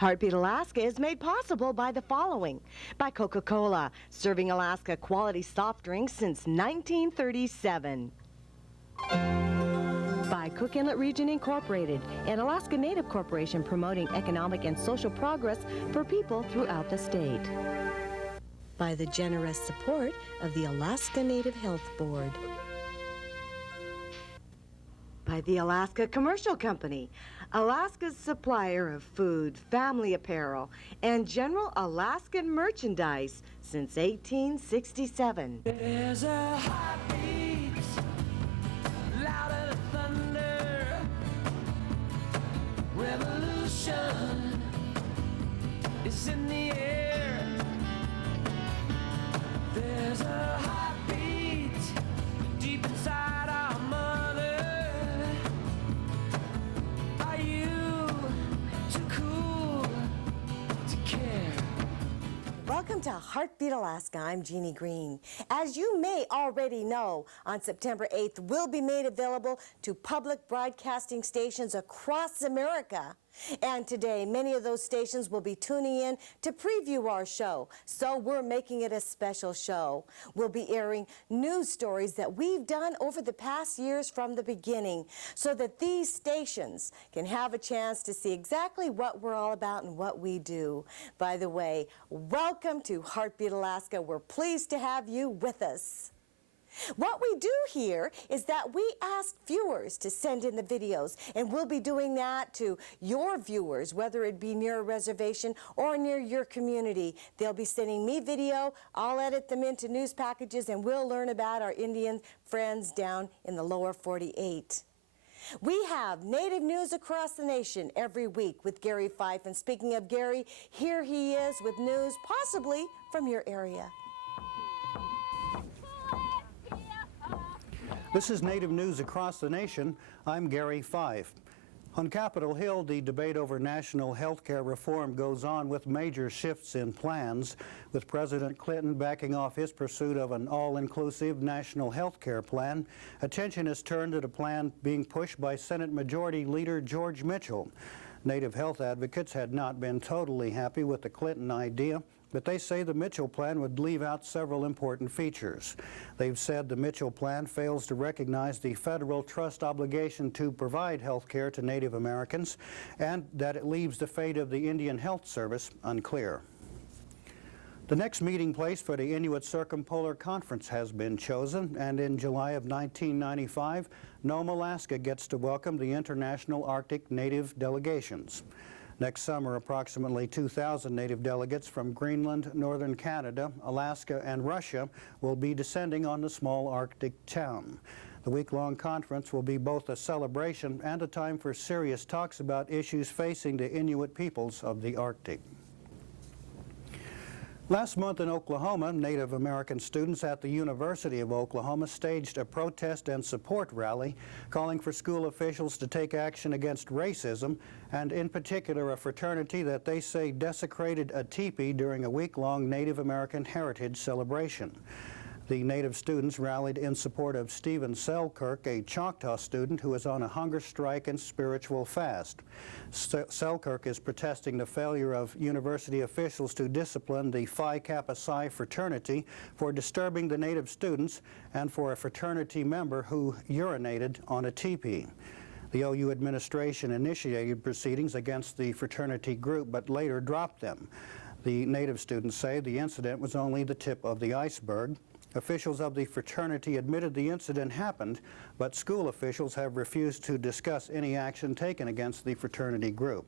Heartbeat Alaska is made possible by the following. By Coca-Cola, serving Alaska quality soft drinks since 1937. By Cook Inlet Region Incorporated, an Alaska Native corporation promoting economic and social progress for people throughout the state. By the generous support of the Alaska Native Health Board. By the Alaska Commercial Company, Alaska's supplier of food, family apparel, and general Alaskan merchandise since 1867. There's a heartbeat, louder thunder, revolution is in the air. There's a heartbeat deep inside our mother. Are you too cool to care? Welcome to Heartbeat Alaska. I'm Jeannie Green. As you may already know, on September 8th, we'll be made available to public broadcasting stations across America. And today, many of those stations will be tuning in to preview our show. So we're making it a special show. We'll be airing news stories that we've done over the past years from the beginning so that these stations can have a chance to see exactly what we're all about and what we do. By the way, welcome to Heartbeat Alaska. We're pleased to have you with us. What we do here is that we ask viewers to send in the videos, and we'll be doing that to your viewers, whether it be near a reservation or near your community. They'll be sending me video, I'll edit them into news packages, and we'll learn about our Indian friends down in the lower 48. We have Native News Across the Nation every week with Gary Fife, and speaking of Gary, here he is with news possibly from your area. This is Native News Across the Nation. I'm Gary Fife. On Capitol Hill, the debate over national health care reform goes on with major shifts in plans, with President Clinton backing off his pursuit of an all-inclusive national health care plan. Attention is turned to the plan being pushed by Senate Majority Leader George Mitchell. Native health advocates had not been totally happy with the Clinton idea, but they say the Mitchell plan would leave out several important features. They've said the Mitchell plan fails to recognize the federal trust obligation to provide health care to Native Americans, and that it leaves the fate of the Indian Health Service unclear. The next meeting place for the Inuit Circumpolar Conference has been chosen, and in July of 1995, Nome, Alaska gets to welcome the International Arctic Native Delegations. Next summer, approximately 2,000 Native delegates from Greenland, northern Canada, Alaska, and Russia will be descending on the small Arctic town. The week-long conference will be both a celebration and a time for serious talks about issues facing the Inuit peoples of the Arctic. Last month in Oklahoma, Native American students at the University of Oklahoma staged a protest and support rally calling for school officials to take action against racism, and in particular a fraternity that they say desecrated a teepee during a week-long Native American heritage celebration. The Native students rallied in support of Stephen Selkirk, a Choctaw student who is on a hunger strike and spiritual fast. Selkirk is protesting the failure of university officials to discipline the Phi Kappa Psi fraternity for disturbing the Native students and for a fraternity member who urinated on a teepee. The OU administration initiated proceedings against the fraternity group but later dropped them. The Native students say the incident was only the tip of the iceberg. Officials of the fraternity admitted the incident happened, but school officials have refused to discuss any action taken against the fraternity group.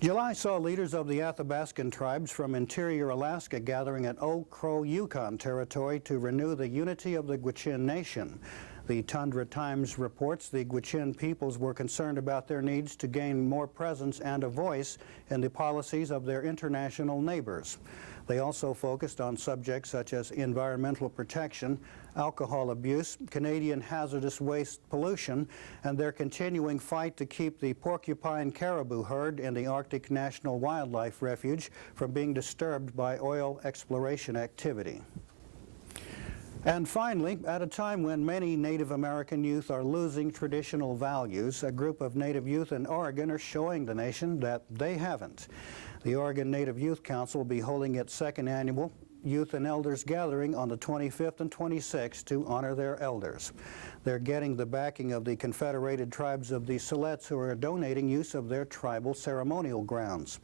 July saw leaders of the Athabascan tribes from interior Alaska gathering at Old Crow, Yukon territory to renew the unity of the Gwich'in Nation. The Tundra Times reports the Gwich'in peoples were concerned about their needs to gain more presence and a voice in the policies of their international neighbors. They also focused on subjects such as environmental protection, alcohol abuse, Canadian hazardous waste pollution, and their continuing fight to keep the porcupine caribou herd in the Arctic National Wildlife Refuge from being disturbed by oil exploration activity. And finally, at a time when many Native American youth are losing traditional values, a group of Native youth in Oregon are showing the nation that they haven't. The Oregon Native Youth Council will be holding its second annual Youth and Elders Gathering on the 25th and 26th to honor their elders. They're getting the backing of the Confederated Tribes of the Siletz, who are donating use of their tribal ceremonial grounds.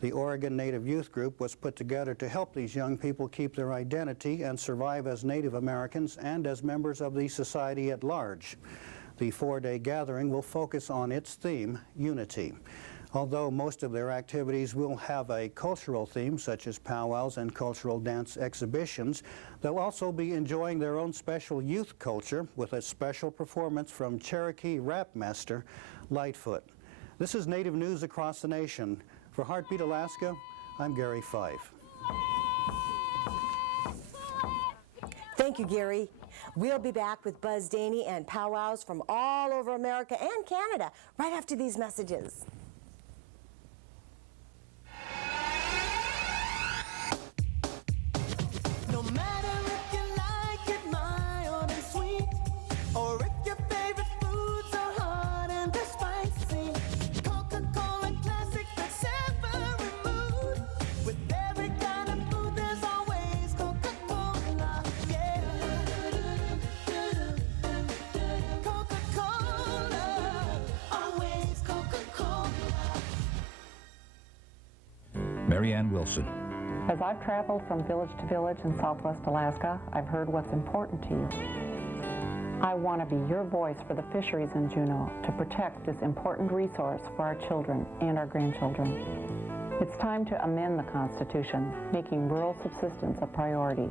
The Oregon Native Youth Group was put together to help these young people keep their identity and survive as Native Americans and as members of the society at large. The four-day gathering will focus on its theme, unity. Although most of their activities will have a cultural theme, such as powwows and cultural dance exhibitions, they'll also be enjoying their own special youth culture with a special performance from Cherokee rap master Lightfoot. This is Native News Across the Nation. For Heartbeat Alaska, I'm Gary Fife. Thank you, Gary. We'll be back with Buzz Daney and powwows from all over America and Canada right after these messages. No matter if you like it mild and sweet, or if your favorite foods are hot and they're spicy, Coca-Cola Classic fits every mood. With every kind of food, there's always Coca-Cola. Yeah. Coca-Cola, always Coca-Cola. Marianne Wilson. As I've traveled from village to village in Southwest Alaska, I've heard what's important to you. I want to be your voice for the fisheries in Juneau to protect this important resource for our children and our grandchildren. It's time to amend the Constitution, making rural subsistence a priority.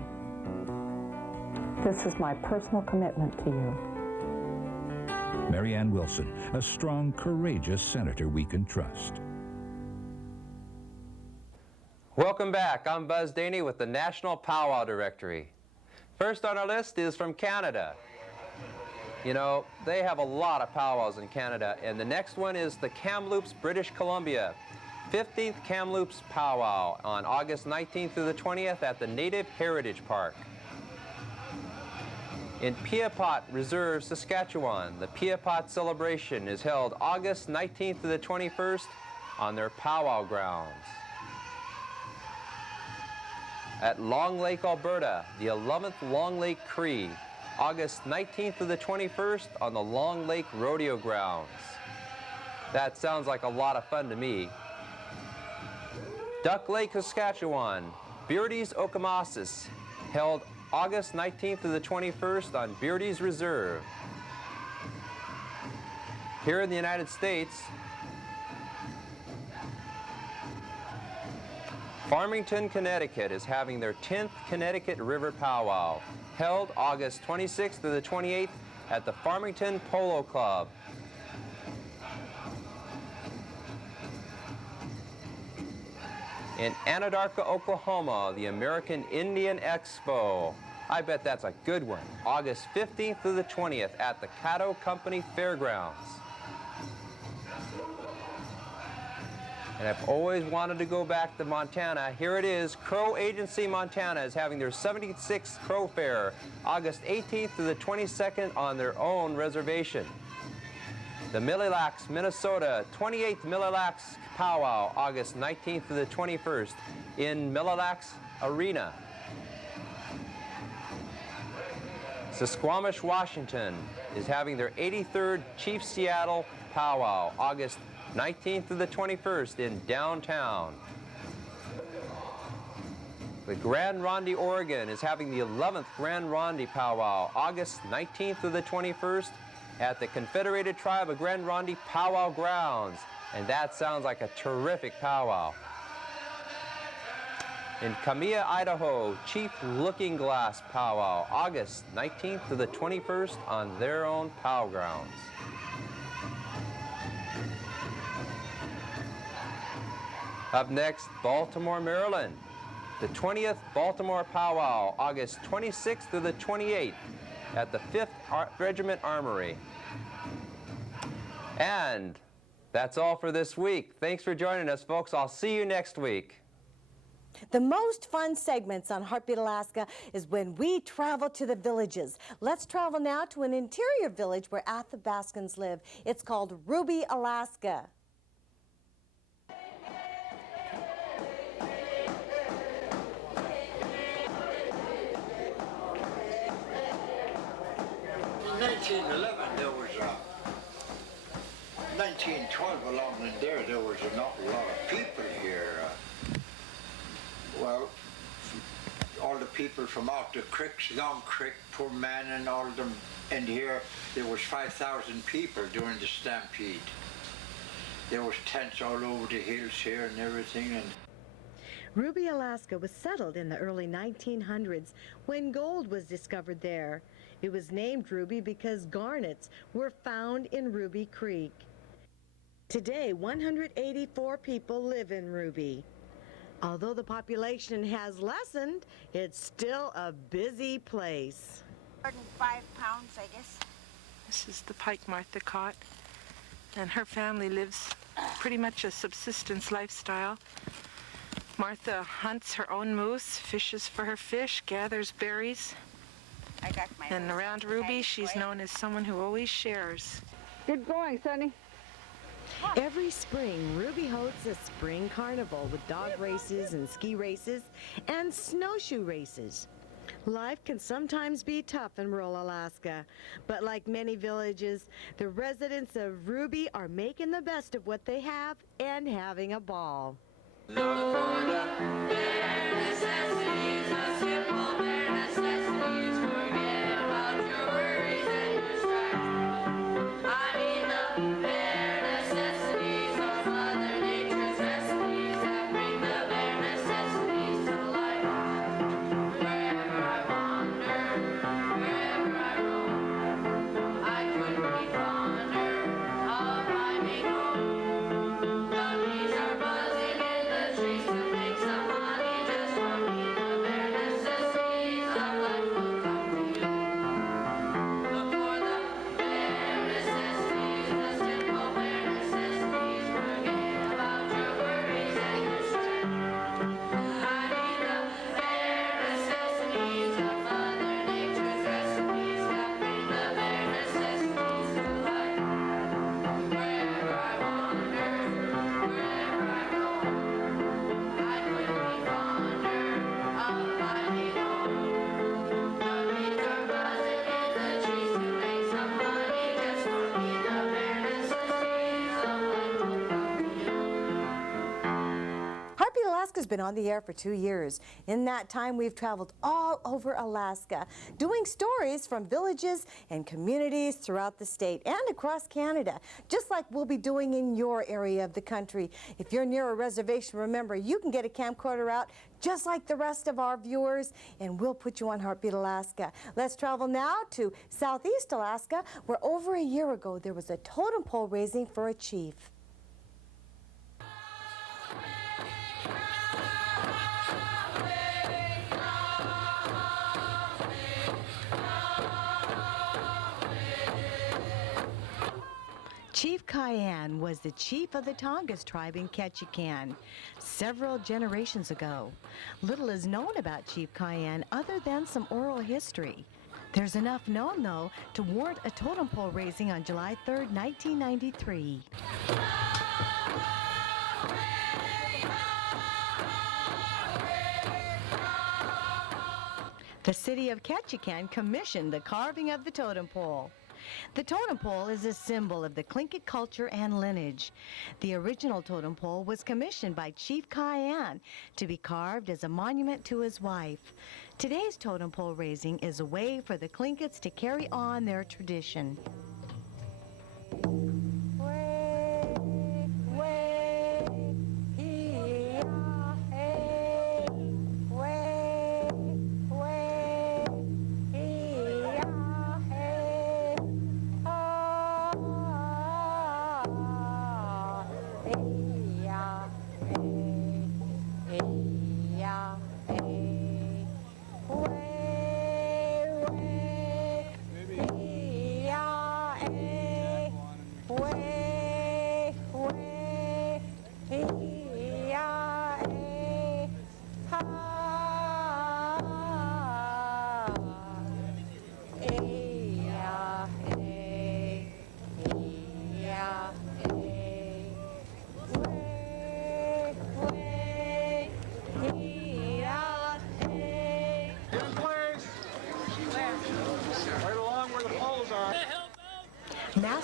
This is my personal commitment to you. Marianne Wilson, a strong, courageous senator we can trust. Welcome back. I'm Buzz Daney with the National Powwow Directory. First on our list is from Canada. You know, they have a lot of powwows in Canada, and the next one is the Kamloops, British Columbia. 15th Kamloops Powwow on August 19th through the 20th at the Native Heritage Park. In Piapot Reserve, Saskatchewan, the Piapot celebration is held August 19th to the 21st on their powwow grounds. At Long Lake, Alberta, the 11th Long Lake Cree, August 19th to the 21st on the Long Lake Rodeo grounds. That sounds like a lot of fun to me. Duck Lake, Saskatchewan, Beardy's Okamasis, held August 19th to the 21st on Beardy's Reserve. Here in the United States, Farmington, Connecticut is having their 10th Connecticut River Powwow, held August 26th to the 28th at the Farmington Polo Club. In Anadarko, Oklahoma, the American Indian Expo. I bet that's a good one. August 15th to the 20th at the Caddo Company Fairgrounds. And I've always wanted to go back to Montana. Here it is. Crow Agency, Montana is having their 76th Crow Fair, August 18th to the 22nd on their own reservation. The Mille Lacs, Minnesota, 28th Mille Lacs Powwow, August 19th to the 21st in Mille Lacs Arena. Suquamish, Washington is having their 83rd Chief Seattle Powwow, August 19th to the 21st in downtown. The Grand Ronde, Oregon is having the 11th Grand Ronde Powwow, August 19th to the 21st at the Confederated Tribe of Grand Ronde Powwow Grounds. And that sounds like a terrific powwow. In Kamiah, Idaho, Chief Looking Glass Powwow, August 19th to the 21st on their own powwow grounds. Up next, Baltimore, Maryland. The 20th Baltimore Powwow, August 26th to the 28th at the 5th Regiment Armory. And that's all for this week. Thanks for joining us, folks. I'll see you next week. The most fun segments on Heartbeat Alaska is when we travel to the villages. Let's travel now to an interior village where Athabascans live. It's called Ruby, Alaska. In 1911, there was 1912 along in there was an awful lot of people here. Well, all the people from out the creeks, Long Creek, Poor Man, and all of them in here, there was 5,000 people during the stampede. There was tents all over the hills here and everything. And Ruby, Alaska was settled in the early 1900s when gold was discovered there. It was named Ruby because garnets were found in Ruby Creek. Today, 184 people live in Ruby. Although the population has lessened, it's still a busy place. 5 pounds, I guess. This is the pike Martha caught, and her family lives pretty much a subsistence lifestyle. Martha hunts her own moose, fishes for her fish, gathers berries. I got my And around Ruby, she's known as someone who always shares. Good going, Sonny. Every spring, Ruby hosts a spring carnival with dog races and ski races and snowshoe races. Life can sometimes be tough in rural Alaska, but like many villages, the residents of Ruby are making the best of what they have and having a ball. Look for the bare necessities, the simple bare necessities. Forget about your worries and your strife. I mean the bare necessities are Mother Nature's recipes that bring the bare necessities to life. Wherever I wander, wherever I roam, I couldn't be fonder of my big home. The bees are buzzing in the trees to make some honey just for me. The bare necessities of life will come to you. Look for the bare necessities, the simple bare necessities. Forget about your worries and your strife. I mean the bare necessities of Mother Nature's recipes that bring the bare necessities to life. Wherever I wander, wherever I roam, I couldn't be fonder of my big home. The bees are buzzing in the trees to make some honey just for me. The bare necessities of life will come to you. Heartbeat Alaska's been on the air for 2 years. In that time, we've traveled all over Alaska, doing stories from villages and communities throughout the state and across Canada, just like we'll be doing in your area of the country. If you're near a reservation, remember, you can get a camcorder out just like the rest of our viewers, and we'll put you on Heartbeat Alaska. Let's travel now to Southeast Alaska, where over a year ago, there was a totem pole raising for a chief. Chief Cayenne was the chief of the Tongass tribe in Ketchikan several generations ago. Little is known about Chief Cayenne other than some oral history. There's enough known, though, to warrant a totem pole raising on July 3rd, 1993. The city of Ketchikan commissioned the carving of the totem pole. The totem pole is a symbol of the Tlingit culture and lineage. The original totem pole was commissioned by Chief Cayenne to be carved as a monument to his wife. Today's totem pole raising is a way for the Tlingits to carry on their tradition.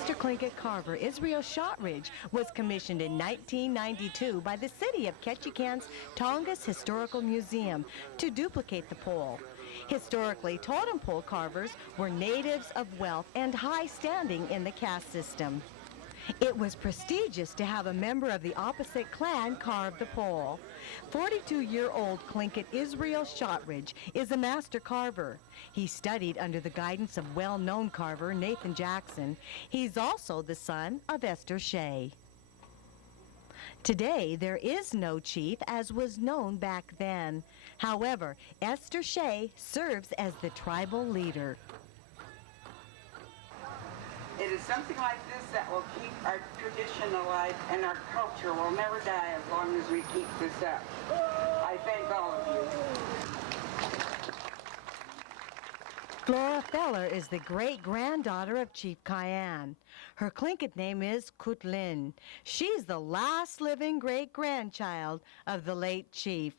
master Tlingit carver Israel Shotridge was commissioned in 1992 by the city of Ketchikan's Tongass Historical Museum to duplicate the pole. Historically, totem pole carvers were natives of wealth and high standing in the caste system. It was prestigious to have a member of the opposite clan carve the pole. 42-year-old Tlingit Israel Shotridge is a master carver. He studied under the guidance of well-known carver Nathan Jackson. He's also the son of Esther Shea. Today, there is no chief as was known back then. However, Esther Shea serves as the tribal leader. It is something like this that will keep our tradition alive, and our culture will never die as long as we keep this up. I thank all of you. Flora Feller is the great-granddaughter of Chief Cayenne. Her Tlingit name is Kutlin. She's the last living great-grandchild of the late chief.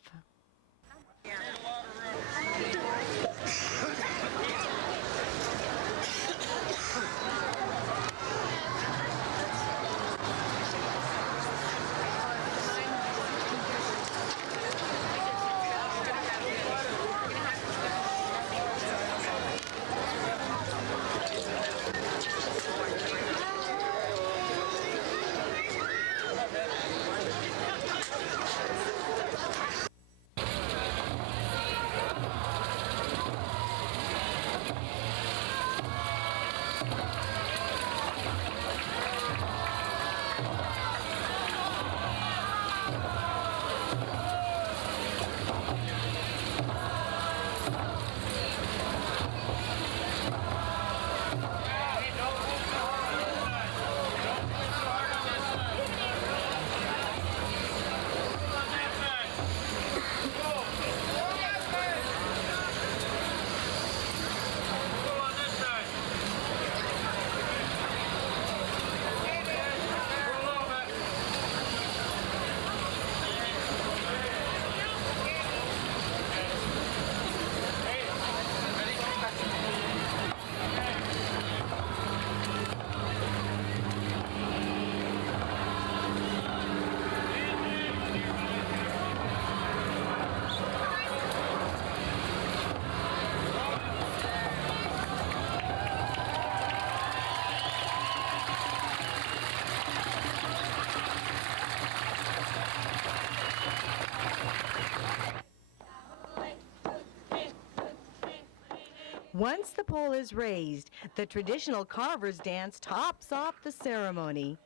Once the pole is raised, the traditional carver's dance tops off the ceremony.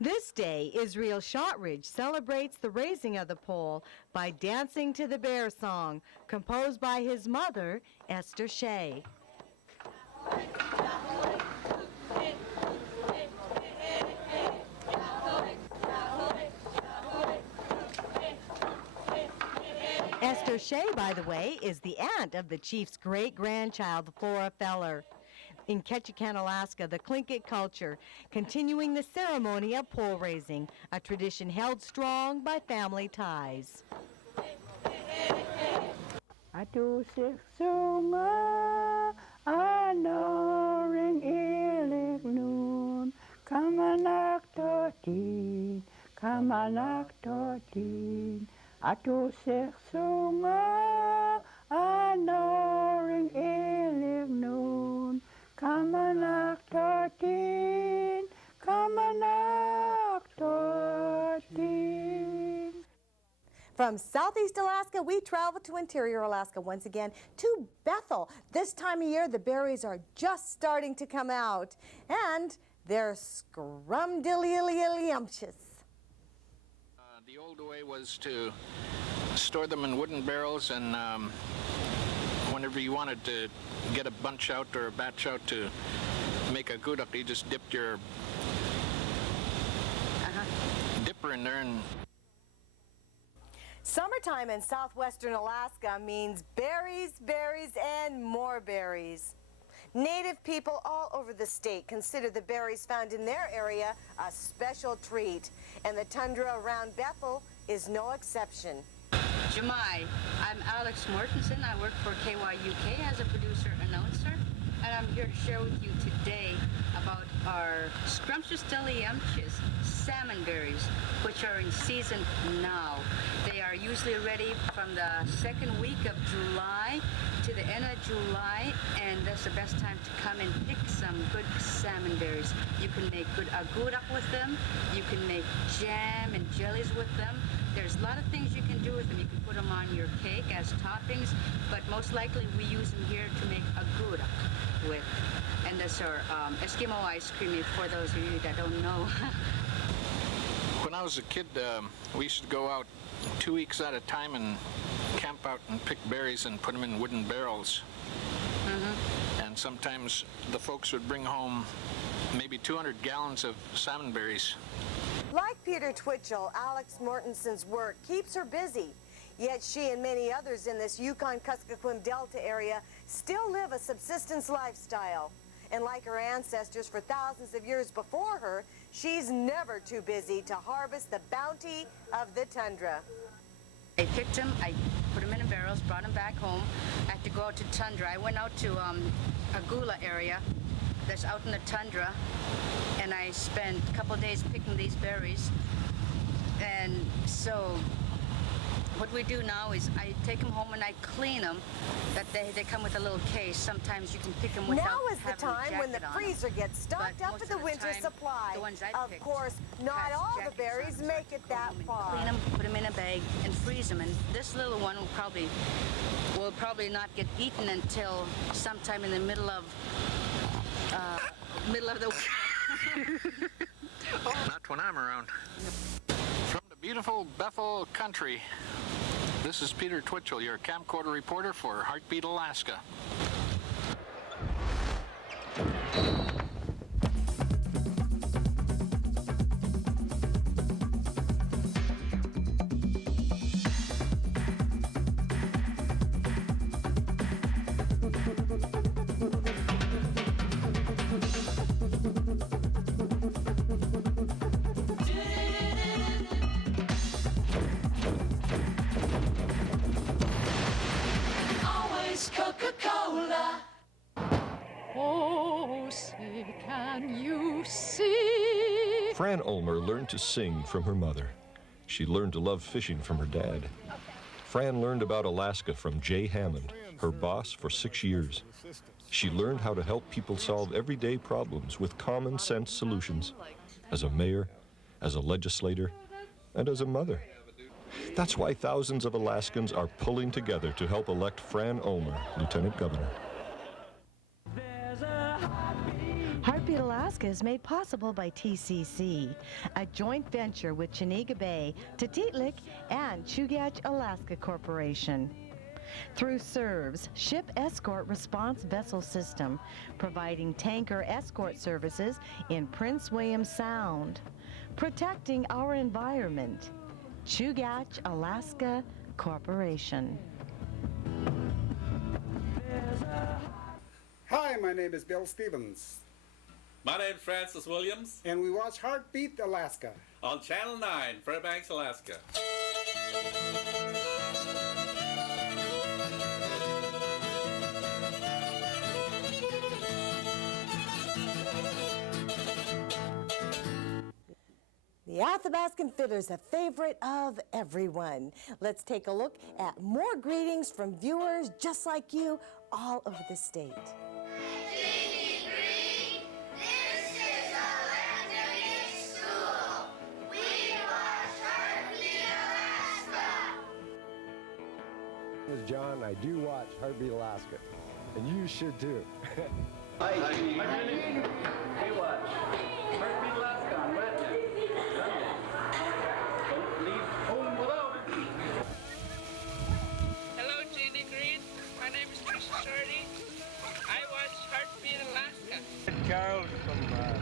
This day, Israel Shotridge celebrates the raising of the pole by dancing to the bear song, composed by his mother, Esther Shea. Esther Shea, by the way, is the aunt of the chief's great-grandchild, Flora Feller. In Ketchikan, Alaska, the Tlingit culture, continuing the ceremony of pole raising, a tradition held strong by family ties. Atu siksuma anoring ilik nun kamanak totin Atu siksuma anoring ilik nun kamanak totin From Southeast Alaska, we travel to Interior Alaska once again to Bethel. This time of year, the berries are just starting to come out, and they're scrumdiddly-umptious. The old way was to store them in wooden barrels, and whenever you wanted to get a bunch out or a batch out to make a gudok, you just dipped your dipper in there and... Summertime in southwestern Alaska means berries, berries, and more berries. Native people all over the state consider the berries found in their area a special treat, and the tundra around Bethel is no exception. Jemai, I'm Alex Mortenson. I work for KYUK as a producer-announcer, and I'm here to share with you today about our scrumptious deliumptious salmon berries, which are in season now. They are usually ready from the second week of July to the end of July, and that's the best time to come and pick some good salmon berries. You can make good agurak with them. You can make jam and jellies with them. There's a lot of things you can do with them. You can put them on your cake as toppings, but most likely we use them here to make agurak with. And that's our Eskimo ice cream for those of you that don't know. When I was a kid, we used to go out 2 weeks at a time and camp out and pick berries and put them in wooden barrels. And sometimes the folks would bring home maybe 200 gallons of salmon berries. Like Peter Twitchell, Alex Mortenson's work keeps her busy. Yet she and many others in this Yukon-Kuskokwim Delta area still live a subsistence lifestyle. And like her ancestors for thousands of years before her, she's never too busy to harvest the bounty of the tundra. I picked them, I put them in barrels, brought them back home. I had to go out to tundra. I went out to a gula area that's out in the tundra, and I spent a couple of days picking these berries. And so what we do now is I take them home and I clean them. That they come with a little case. Sometimes you can pick them without Now is the having a time when the jacket on freezer them. gets stocked But up most with the of winter time, supply. the ones I Of picked course, not has all the jackets berries on, so make I it go that home and far. Clean them, put them in a bag, and freeze them. And this little one will probably not get eaten until sometime in the middle of the Not when I'm around. From the beautiful Bethel country, this is Peter Twitchell, your camcorder reporter for Heartbeat, Alaska. Always Coca-Cola. Oh, say, can you see? Fran Ulmer learned to sing from her mother. She learned to love fishing from her dad. Fran learned about Alaska from Jay Hammond, her boss for 6 years. She learned how to help people solve everyday problems with common sense solutions, as a mayor, as a legislator, and as a mother. That's why thousands of Alaskans are pulling together to help elect Fran Ulmer, Lieutenant Governor. Heartbeat Alaska is made possible by TCC, a joint venture with Chiniga Bay, Tutitlik, and Chugach Alaska Corporation. Through SERV's Ship Escort Response Vessel System, providing tanker escort services in Prince William Sound, protecting our environment. Chugach Alaska Corporation. Hi, my name is Bill Stevens. My name's Francis Williams. And we watch Heartbeat Alaska. On Channel 9, Fairbanks, Alaska. The Athabascan Fiddler's a favorite of everyone. Let's take a look at more greetings from viewers just like you all over the state. My name is John. I do watch Heartbeat Alaska, and you should too. Hi, Jeannie. Hey, watch Heartbeat Alaska on Wednesday. Don't leave home without it. Hello, Jeannie Green. My name is Trisha, Shorty. I watch Heartbeat Alaska. Charles from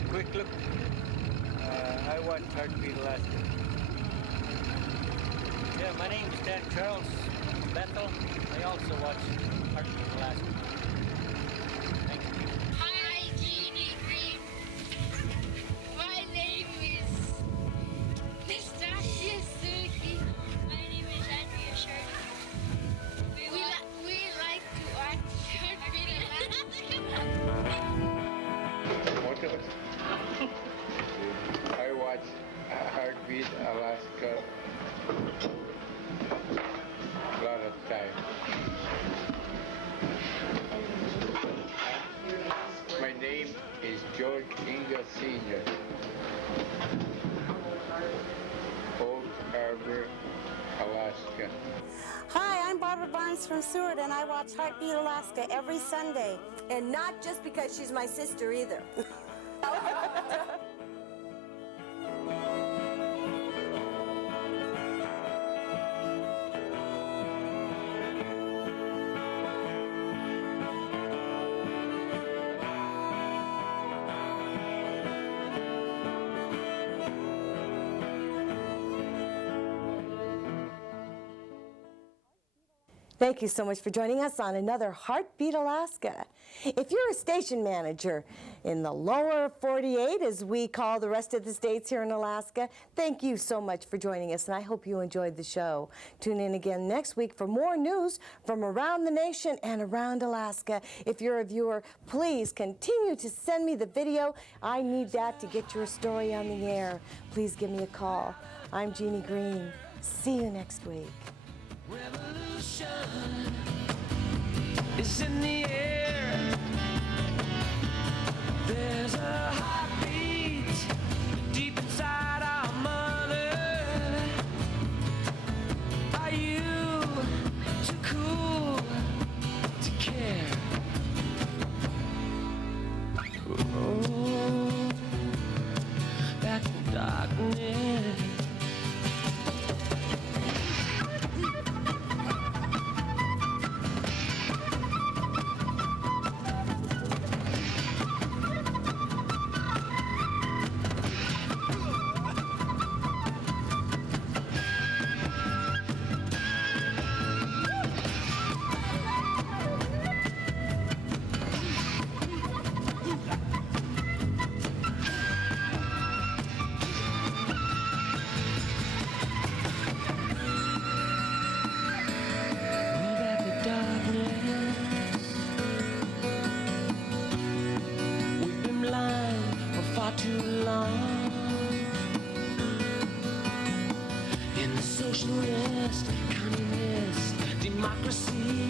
Quick Look. I watch Heartbeat Alaska. Yeah, my name is Dan Charles from Bethel. I also watch Heartbeat Alaska. Thank you. Hi, Jeannie Green. My name is Mr. Suzuki. My name is Andrea Shorty. We like to watch Heartbeat Alaska. What Inga Senior. Old Harbor, Alaska. Hi, I'm Barbara Barnes from Seward, and I watch Heartbeat Alaska every Sunday. And not just because she's my sister either. Thank you so much for joining us on another Heartbeat Alaska. If you're a station manager in the lower 48, as we call the rest of the states here in Alaska, thank you so much for joining us, and I hope you enjoyed the show. Tune in again next week for more news from around the nation and around Alaska. If you're a viewer, please continue to send me the video. I need that to get your story on the air. Please give me a call. I'm Jeannie Green. See you next week. Revolution is in the air. There's a heartbeat deep inside our mother. Are you too cool to care? Oh, back in darkness. Too long in the socialist, communist democracy.